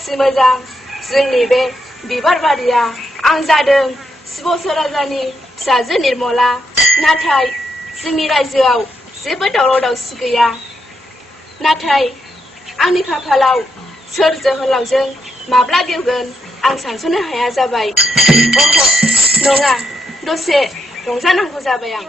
बेसे मोजां जोंनि बे बिबार बारिया। आं जादों शिबसर राजानि फिसाजो निर्मला। नाथाय जोंनि रायजोआव जेबो दावराव दावसि गैया। नाथाय आंनि खाफालाव सोर जोहोलावजों माब्ला गेवगोन आं सानस'नो हाया जाबाय। नङा, दसे रंजानांगौ जाबाय आं।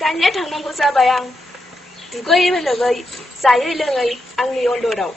दानिया थांनांगौ जाबाय आं। दुगैयै लोबै जायै लोङै आंनि अन्दराव।